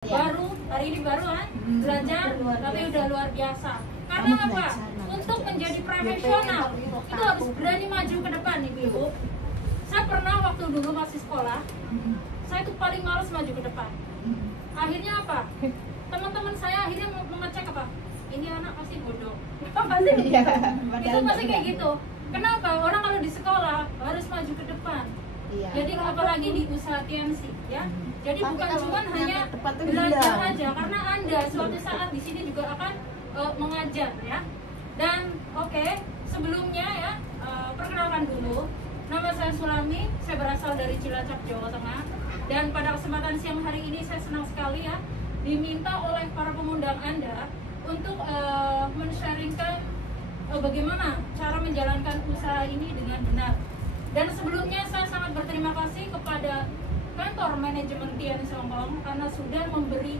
Baru hari ini baru kan belajar, tapi udah luar biasa. Karena apa? Untuk menjadi profesional itu harus berani maju ke depan, ibu-ibu. Saya pernah waktu dulu masih sekolah, saya tuh paling males maju ke depan. Akhirnya apa? Teman-teman saya akhirnya mengecek apa? Ini anak pasti bodoh. Pasti itu pasti kayak gitu. Kenapa? Orang kalau di sekolah harus maju ke depan. Jadi apalagi di usaha TNC, ya. Jadi bukan cuma hanya belajar aja, karena Anda suatu saat di sini juga akan mengajar, ya. Dan sebelumnya ya, perkenalkan dulu, nama saya Sulami, saya berasal dari Cilacap, Jawa Tengah. Dan pada kesempatan siang hari ini saya senang sekali ya, diminta oleh para pengundang Anda untuk men-sharingkan bagaimana cara menjalankan usaha ini dengan benar. Dan sebelumnya saya sangat berterima kasih kepada kantor manajemen TNC Hongkong karena sudah memberi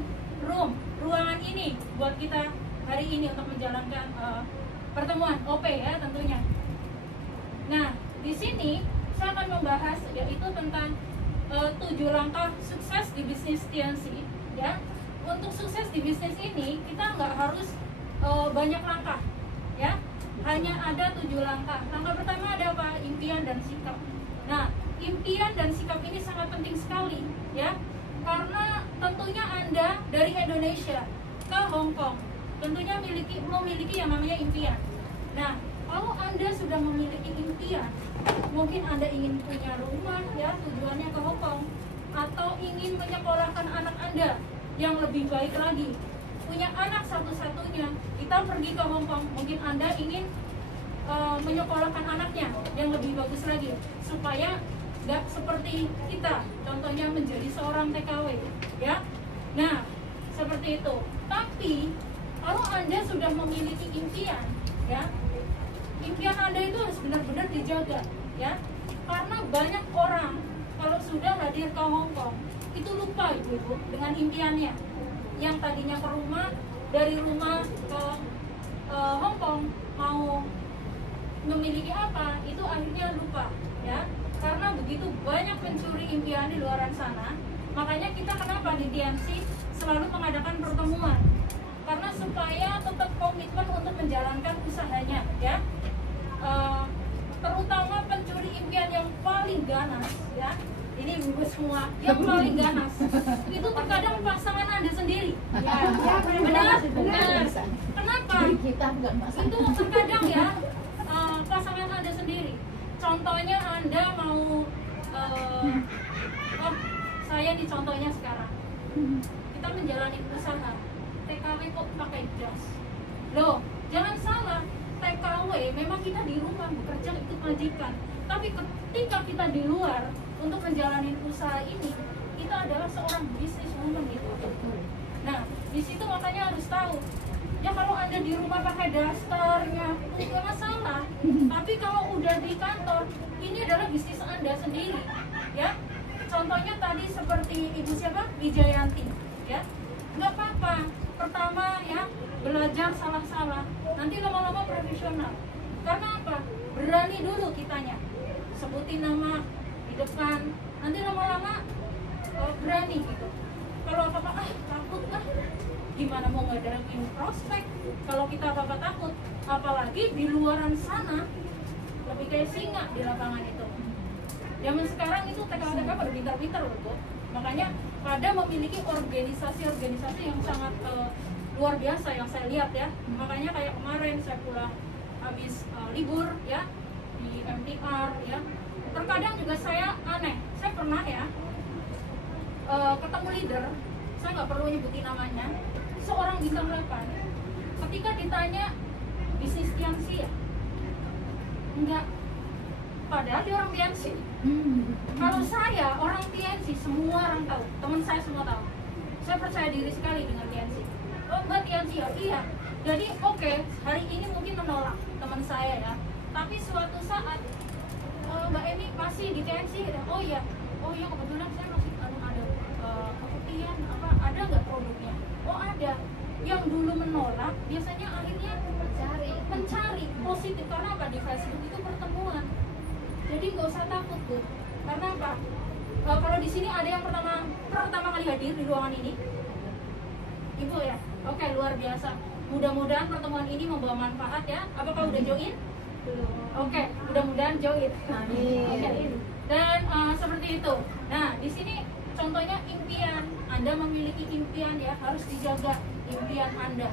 ruangan ini buat kita hari ini untuk menjalankan pertemuan OP ya tentunya. Nah, di sini saya akan membahas yaitu tentang 7 langkah sukses di bisnis TNC ya. Untuk sukses di bisnis ini kita nggak harus banyak langkah ya. Hanya ada 7 langkah. Langkah pertama ada apa? Impian dan sikap. Nah, impian dan sikap ini sangat penting sekali ya. Karena tentunya Anda dari Indonesia ke Hong Kong tentunya memiliki yang namanya impian. Nah, kalau Anda sudah memiliki impian, mungkin Anda ingin punya rumah ya, tujuannya ke Hong Kong, atau ingin menyekolahkan anak Anda yang lebih baik lagi, punya anak satu-satunya, kita pergi ke Hong Kong, mungkin Anda ingin menyekolahkan anaknya yang lebih bagus lagi, supaya nggak seperti kita, contohnya menjadi seorang TKW, ya. Nah, seperti itu. Tapi kalau Anda sudah memiliki impian, ya, impian Anda itu harus benar-benar dijaga, ya. Karena banyak orang kalau sudah hadir ke Hong Kong itu lupa ibu dengan impiannya. Yang tadinya ke rumah, dari rumah ke Hong Kong mau memiliki apa, itu akhirnya lupa ya. Karena begitu banyak pencuri impian di luar sana. Makanya kita kenapa di TNC selalu mengadakan pertemuan, karena supaya tetap komitmen untuk menjalankan usahanya ya. Terutama pencuri impian yang paling ganas ya. Ini ibu semua yang paling ganas itu terkadang pasangan Anda sendiri ya, benar. Kenapa? Itu terkadang ya pasangan Anda sendiri. Contohnya Anda mau saya di contohnya sekarang kita menjalani usaha TKW kok pakai jas. Loh, jangan salah, TKW memang kita di rumah bekerja itu majikan, tapi ketika kita di luar untuk menjalani usaha ini, kita adalah seorang bisnis woman gitu. Nah, di situ makanya harus tahu. Ya kalau Anda di rumah pakai dasternya, nggak masalah. Tapi kalau udah di kantor, ini adalah bisnis Anda sendiri, ya. Contohnya tadi seperti Ibu siapa? Wijayanti, ya. Nggak apa-apa. Pertama ya, belajar salah-salah. Nanti lama-lama profesional. Karena apa? Berani dulu kitanya. Sebutin nama depan, nanti lama-lama berani gitu. Kalau apa-apa takut gimana mau ngadepin prospek kalau kita apa-apa takut, apalagi di luaran sana lebih kayak singa di lapangan itu. Zaman sekarang itu TKW pada pintar-pintar loh Bu. Makanya pada memiliki organisasi yang sangat luar biasa yang saya lihat ya. Makanya kayak kemarin saya pulang habis libur ya di MTR ya. Terkadang juga saya aneh, saya pernah ya ketemu leader, saya nggak perlu nyebutin namanya, seorang bintang 8. Ketika ditanya bisnis TNC ya, enggak, padahal dia orang TNC. Kalau saya orang TNC, semua orang tahu, teman saya semua tahu. Saya percaya diri sekali dengan TNC. Oh mbak TNC ya, iya. Jadi hari ini mungkin menolak teman saya ya, tapi suatu saat Mbak Emi masih di TNC, oh iya kebetulan saya masih ada keputihan ada nggak produknya? Oh ada. Yang dulu menolak biasanya akhirnya mencari positif. Karena apa? Di Facebook itu pertemuan. Jadi nggak usah takut Bu. Karena apa? Kalau di sini ada yang pertama kali hadir di ruangan ini, luar biasa. Mudah-mudahan pertemuan ini membawa manfaat ya. Apakah udah join? Oke, mudah-mudahan join. Amin. Dan seperti itu. Nah, di sini contohnya impian. Anda memiliki impian ya, harus dijaga impian Anda.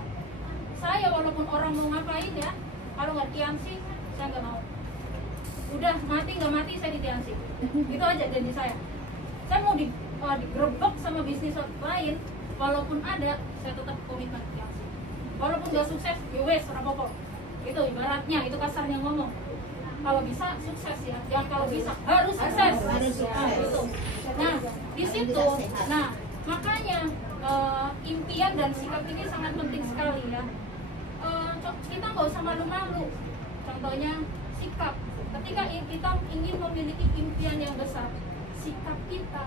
Saya walaupun orang mau ngapain ya, kalau nggak tiansi, saya nggak mau. Udah mati nggak mati saya di tiansi. Itu aja janji saya. Saya mau digerebek sama bisnis lain, walaupun ada, saya tetap komitmen di tiansi. Walaupun nggak sukses, ya wes, rapopo. Itu ibaratnya, itu kasarnya ngomong. Kalau bisa sukses ya, jangan kalau bisa harus sukses. Nah, itu. Nah, di situ, nah makanya impian dan sikap ini sangat penting sekali ya. Kita nggak usah malu-malu. Contohnya sikap. Ketika kita ingin memiliki impian yang besar, sikap kita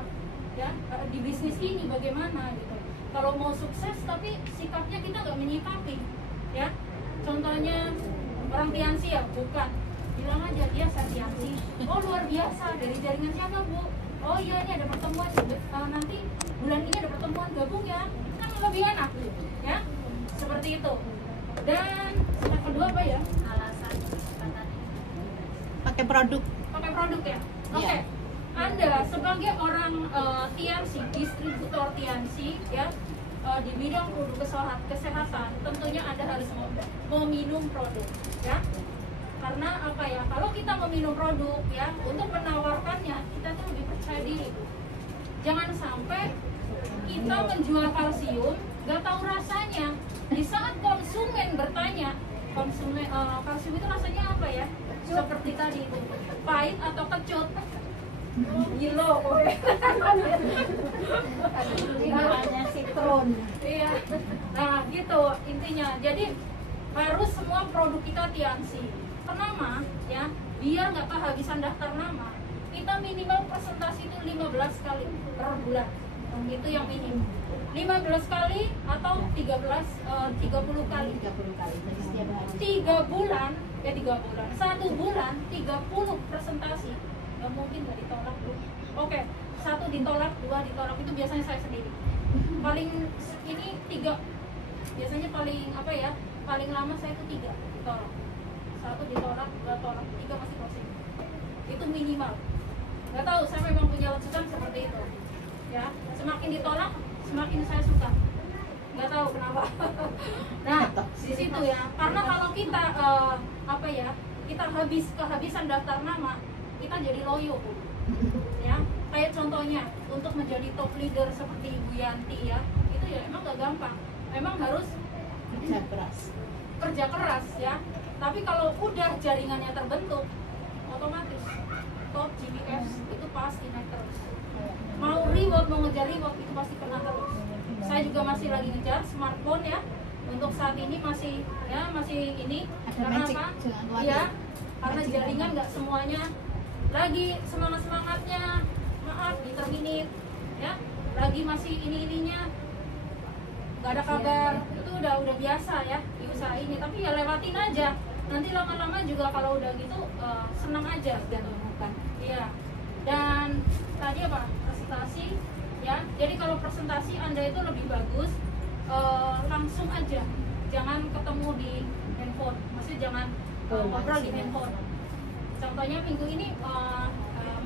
ya di bisnis ini bagaimana gitu. Kalau mau sukses tapi sikapnya kita nggak menyikapi ya. Contohnya orang tiansi ya, bukan. Bilang aja dia tiansi. Oh luar biasa, dari jaringan siapa Bu? Oh iya ini ada pertemuan, nanti bulan ini ada pertemuan, gabung ya. Kan lebih enak ya. Seperti itu. Dan yang kedua apa ya? Alasan pakai produk ya. Oke. Anda sebagai orang TNC, distributor TNC ya, di bidang produk kesehatan, tentunya Anda harus meminum produk ya. Karena apa ya? Kalau kita meminum produk ya, untuk menawarkannya kita tuh lebih percaya diri. Jangan sampai kita menjual kalsium nggak tahu rasanya. Di saat konsumen bertanya, kalsium itu rasanya apa ya? Seperti tadi itu, pahit atau kecut? Gilo, hanya sitron. Iya. Nah, gitu intinya. Jadi harus semua produk kita tiansi. Ternama ya, biar nggak kehabisan daftar nama. Kita minimal presentasi itu 15 kali per bulan. Itu yang minim. 15 kali atau 30 kali. 3 bulan, 1 bulan 30 presentasi. Gak mungkin gak ditolak bro. Oke, 1 ditolak, 2 ditolak, itu biasanya saya sendiri. Paling ini 3. Biasanya paling apa ya? Paling lama saya itu 3 ditolak. 1 ditolak, 2 tolak, 3 masih closing. Itu minimal. Gak tahu, saya memang punya letusan seperti itu. Ya, semakin ditolak, semakin saya suka. Nggak tahu kenapa. Nah, di situ ya. Karena kalau kita apa ya, kita kehabisan daftar nama, kita jadi loyo, ya. Kayak contohnya untuk menjadi top leader seperti Ibu Yanti ya, itu ya emang gak gampang. Memang harus kerja keras ya. Tapi kalau udah jaringannya terbentuk, otomatis top GPS itu pasti naik terus. Mau reward, mau ngejar reward itu pasti kena terus. Saya juga masih lagi ngejar smartphone ya. Untuk saat ini masih ini. Karena apa? Ya, karena jaringan nggak semuanya lagi semangatnya. Maaf di terminit ya. Lagi masih ininya nggak ada kabar. Itu udah biasa ya di usaha ini. Tapi ya lewatin aja. Nanti lama-lama juga kalau udah gitu senang aja gitu. Iya. Dan tadi apa? Presentasi ya. Jadi kalau presentasi Anda itu lebih bagus langsung aja. Jangan ketemu di handphone. Maksudnya jangan ngobrol di handphone. Contohnya minggu ini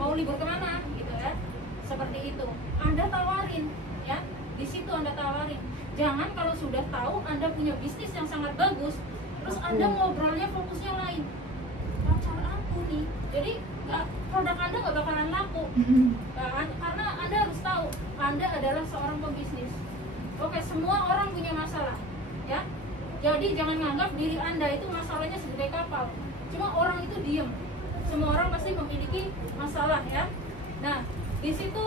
mau libur kemana gitu ya. Seperti itu. Anda tawarin ya. Di situ Anda tawarin. Jangan kalau sudah tahu Anda punya bisnis yang sangat bagus, terus Anda ngobrolnya fokusnya lain. Pacar aku nih. Jadi produk Anda nggak bakalan laku. Karena Anda harus tahu Anda adalah seorang pembisnis. Oke, semua orang punya masalah ya. Jadi jangan nganggap diri Anda itu masalahnya segede kapal. Cuma orang itu diem. Semua orang pasti memiliki masalah ya. Nah, di situ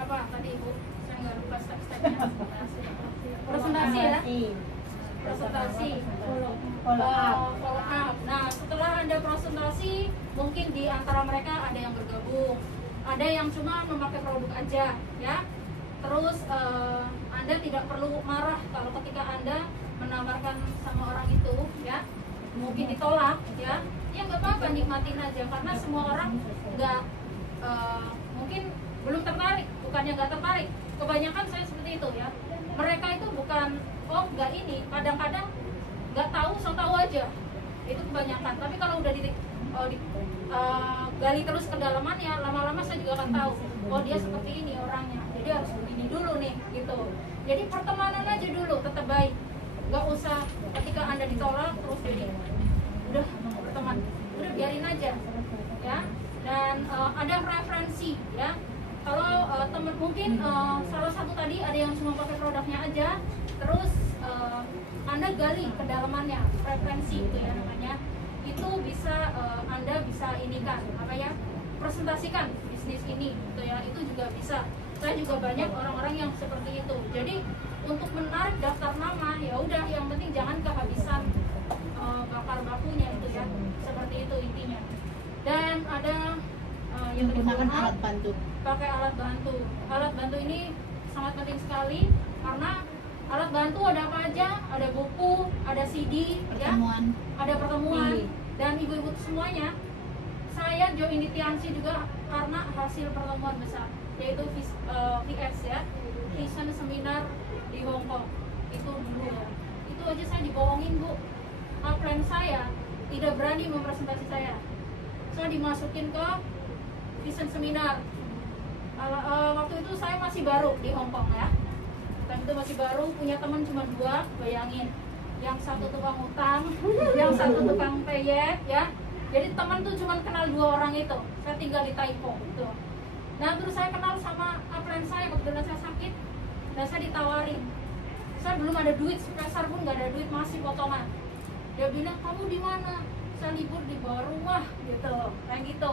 apa tadi Ibu? Saya nggak lupa step-stepnya. Presentasi ya. Presentasi, follow up. Nah, setelah Anda presentasi, mungkin di antara mereka ada yang bergabung, ada yang cuma memakai produk aja, ya. Terus Anda tidak perlu marah kalau ketika Anda menawarkan sama orang itu, ya. Mungkin ditolak, ya. Ya nggak apa-apa, nikmatin aja, karena semua orang nggak mungkin belum tertarik, bukannya nggak tertarik. Kebanyakan saya seperti itu ya. Mereka bukan oh nggak ini, kadang-kadang nggak tahu so tahu aja, itu kebanyakan. Tapi kalau udah gali terus kedalamannya, lama-lama saya juga akan tahu oh dia seperti ini orangnya, jadi harus begini dulu nih gitu. Jadi pertemanan aja dulu tetap baik, nggak usah ketika Anda ditolak terus jadi udah berteman, udah biarin aja ya. Dan ada referensi ya. Kalau teman mungkin salah satu tadi ada yang cuma pakai produknya aja, terus Anda gali kedalamannya, referensi itu ya namanya, itu bisa Anda bisa inikan apa ya, presentasikan bisnis ini gitu ya, itu juga bisa. Saya juga banyak orang-orang yang seperti itu. Jadi untuk menarik daftar nama ya udah, yang penting jangan kehabisan bakar bakunya itu ya, seperti itu intinya. Dan ada yang menggunakan alat bantu. Pakai alat bantu. Alat bantu ini sangat penting sekali karena alat bantu ada apa aja? Ada buku, ada CD, pertemuan, ya, ada pertemuan. Dan ibu-ibu semuanya, saya join di Tianxi juga karena hasil pertemuan besar, yaitu VS ya, Vision Seminar di Hong Kong. Itu dulu ya. Itu aja saya dibohongin Bu. Upline saya tidak berani mempresentasi saya. Saya dimasukin ke Vision Seminar. Waktu itu saya masih baru di Hong Kong ya. Dan itu masih baru, punya teman cuma 2, bayangin. Yang satu tukang utang, yang satu tukang peyek ya. Jadi teman tuh cuma kenal 2 orang itu. Saya tinggal di Taipo gitu. Nah terus saya kenal sama upline saya, kebetulan saya sakit. Dan saya ditawarin. Saya belum ada duit, sepeser pun nggak ada duit, masih potongan. Dia bilang, kamu di mana? Saya libur di bawah rumah gitu, kayak gitu.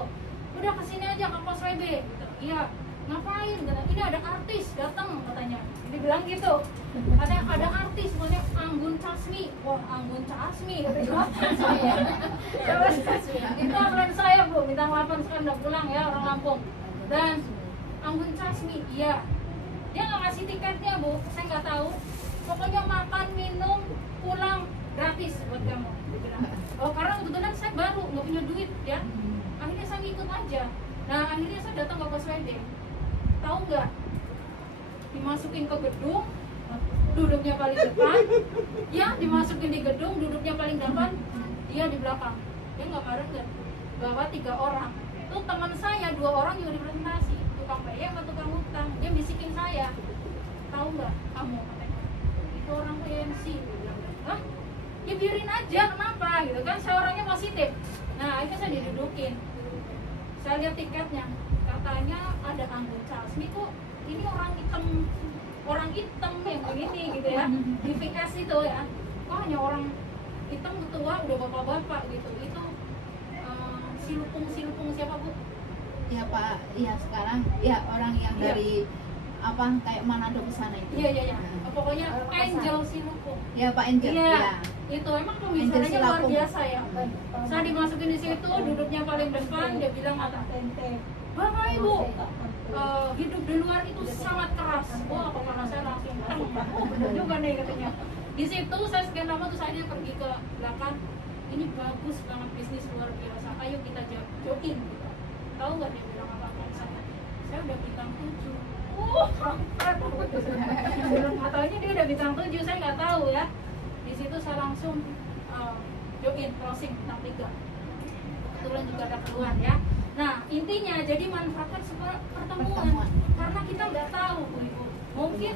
Udah kesini aja ke Pos WB gitu. Iya, ngapain? Kata, ini ada artis datang katanya. Dia bilang gitu. Katanya ada artis, namanya Anggun Casmi. Wah, Anggun Casmi katanya. Itu upline saya Bu, bintang 8 sekarang udah pulang ya, orang Lampung. Dan Anggun Casmi, iya. Dia nggak ngasih tiketnya Bu, saya nggak tahu. Pokoknya makan, minum, pulang gratis buat kamu. Dia bilang. Oh, karena kebetulan saya baru nggak punya duit ya. Akhirnya saya ngikut aja. Nah akhirnya saya datang ke Pos WB. Tahu nggak? Dimasukin ke gedung, duduknya paling depan. Ya, dimasukin di gedung, duduknya paling depan. Dia di belakang. Dia nggak bareng kan? Bawa 3 orang. Itu teman saya 2 orang juga dipresentasi. Tukang peyek sama tukang utang. Dia bisikin saya. Tahu nggak kamu? Katanya. Itu orang PNC. Dia bilang, hah? Ya biarin aja, kenapa gitu kan, saya orangnya positif. Nah akhirnya saya didudukin, saya lihat tiketnya, katanya ada Anggun Casmi kok, ini orang hitam yang begini gitu ya, di VS itu ya, kok hanya orang hitam tua, udah bapak-bapak gitu. Itu silupung siapa Bu? Ya Pak, ya sekarang ya orang yang Iya. dari apa kayak Manado ke sana itu. Iya. Pokoknya Angel Silupung. Ya Pak Angel. Iya. Ya. Itu emang pembicaranya Angel luar Silupung. biasa ya. Saya dimasukin di situ, duduknya paling depan, dia bilang kata, Bapak Ibu, hidup di luar itu sangat keras. Wah, kepala saya langsung, oh benar juga nih katanya. Di situ saya sekian lama tuh saya pergi ke belakang. Ini bagus banget, bisnis luar biasa. Ayo kita join. Gitu. Tahu nggak dia bilang apa saya udah bintang 7. Nggak taunya dia udah bintang 7, saya nggak tahu ya. Di situ saya langsung join closing bintang 3. Kebetulan juga ada keluar ya. Nah intinya jadi manfaatkan pertemuan. Karena kita nggak tahu Bu Ibu. Mungkin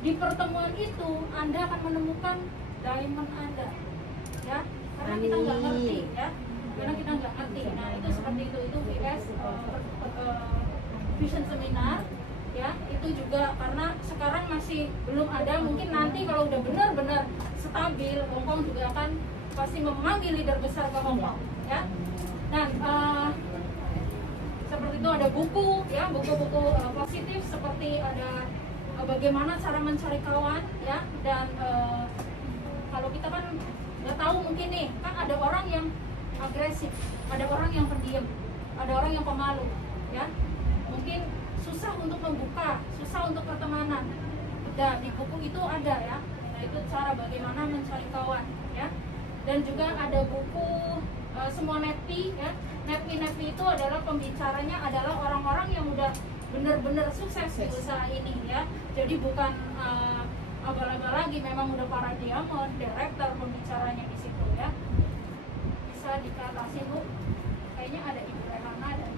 di pertemuan itu Anda akan menemukan diamond Anda, ya. Karena kita nggak ngerti ya. Karena kita nggak ngerti. Nah itu seperti itu VS Vision Seminar. Ya, itu juga karena sekarang masih belum ada, mungkin nanti kalau udah benar-benar stabil, Hongkong juga akan pasti memanggil leader besar ke Hongkong, ya. Dan seperti itu ada buku, ya, buku-buku positif seperti ada bagaimana cara mencari kawan, ya, dan kalau kita kan nggak tahu mungkin nih, kan ada orang yang agresif, ada orang yang pendiam, ada orang yang pemalu, ya, mungkin susah untuk membuka, susah untuk pertemanan. Nah, di buku itu ada ya. Nah, itu cara bagaimana mencari kawan ya. Dan juga ada buku semua netpi ya. Netpi itu adalah pembicaranya adalah orang-orang yang udah benar-benar sukses di usaha ini ya. Jadi bukan abal-abal lagi, memang udah para diamond, director, pembicaranya di situ ya. Bisa dikatasi Bu. Kayaknya ada Ibu Rehana dan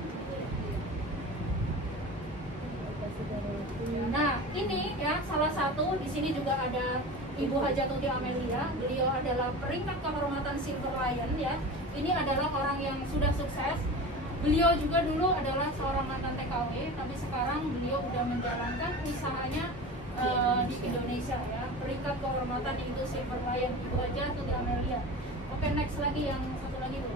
nah ini ya salah satu di sini juga ada Ibu Hajatuti Amelia. Beliau adalah peringkat kehormatan Silver Lion ya. Ini adalah orang yang sudah sukses. Beliau juga dulu adalah seorang mantan TKW, tapi sekarang beliau udah menjalankan usahanya di Indonesia ya. Peringkat kehormatan itu Silver Lion, Ibu Hajatuti Amelia. Oke, next lagi yang satu lagi Bu.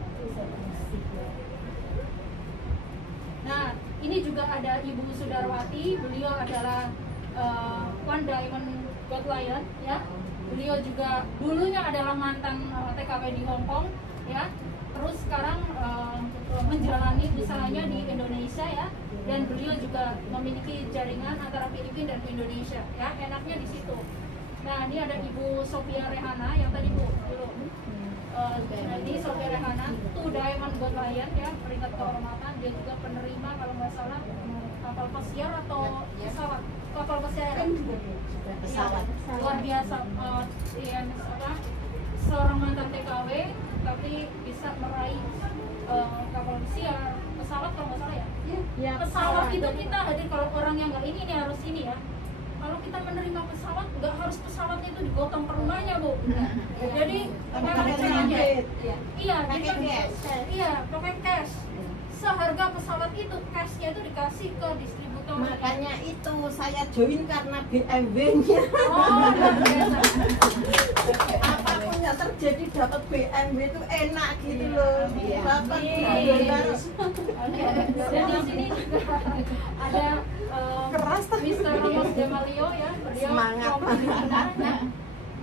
Nah, ini juga ada Ibu Sudarwati. Beliau adalah One Diamond God Lion ya. Beliau juga dulunya adalah mantan TKW di Hong Kong ya. Terus sekarang menjalani usahanya di Indonesia ya. Dan beliau juga memiliki jaringan antara Filipina dan Indonesia ya. Enaknya di situ. Nah, ini ada Ibu Sophia Rehana yang tadi Bu dulu. Ini Sophia Rehana, Two Diamond God Lion ya, peringkat kehormatan. Dia juga penerima kalau nggak salah kapal pesiar atau pesawat, kapal pesiar pesawat. Luar biasa yang seorang mantan TKW tapi bisa meraih kapal pesiar, pesawat kalau nggak salah ya. Ya, pesawat itu kita hadir kalau orang yang nggak ini harus ini ya. Kalau kita menerima pesawat, nggak harus pesawatnya itu digotong ke rumahnya Bu. Jadi pakai caranya, iya, pakai cash. Seharga pesawat itu cashnya itu dikasih ke distributor. Makanya itu saya join karena BMW-nya. Oh, luar biasa. Apapun yang terjadi dapat BMW itu enak gitu loh. Dapat Oke. Dan di sini juga ada keras Mr. Ramos Demalio ya. Beliau semangat.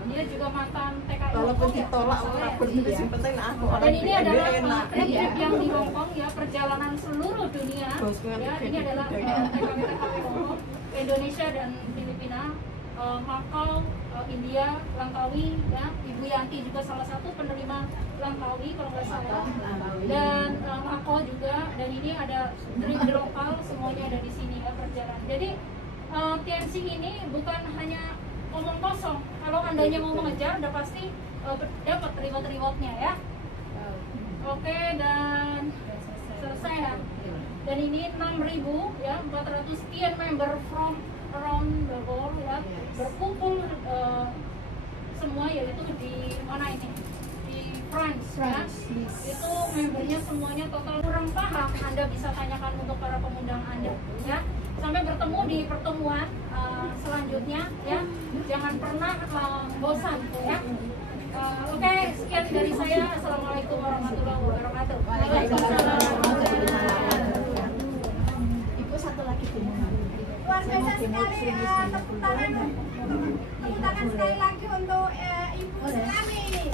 Dia juga mantan TKI Walaupun Hongkong ya, ditolak orang berbeda yang penting aku orang dan ini adalah enak. trip yang di Hongkong ya, perjalanan seluruh dunia ya. Ini adalah TKW Hongkong, Indonesia dan Filipina, Macau, India, Langkawi ya. Ibu Yanti juga salah satu penerima Langkawi kalau nggak salah, dan Macau juga. Dan ini ada trip lokal, semuanya ada di sini ya perjalanan. Jadi TNC ini bukan hanya ngomong kosong. Kalau andanya mau mengejar, udah pasti dapat reward-rewardnya ya. Oke, dan selesai ya. Dan ini 6.000 ya, 400 sekian member from around the world ya, berkumpul semua, yaitu di mana ini? Di France ya. Itu membernya semuanya total. Kurang paham, Anda bisa tanyakan untuk para pengundang Anda ya. Sampai bertemu di pertemuan selanjutnya ya. Jangan pernah bosan ya. Oke, sekian dari saya. Assalamualaikum warahmatullahi wabarakatuh. Waalaikumsalam. Ibu satu lagi Luar biasa sekali, tepuk tangan sekali lagi untuk Ibu Sulami ini.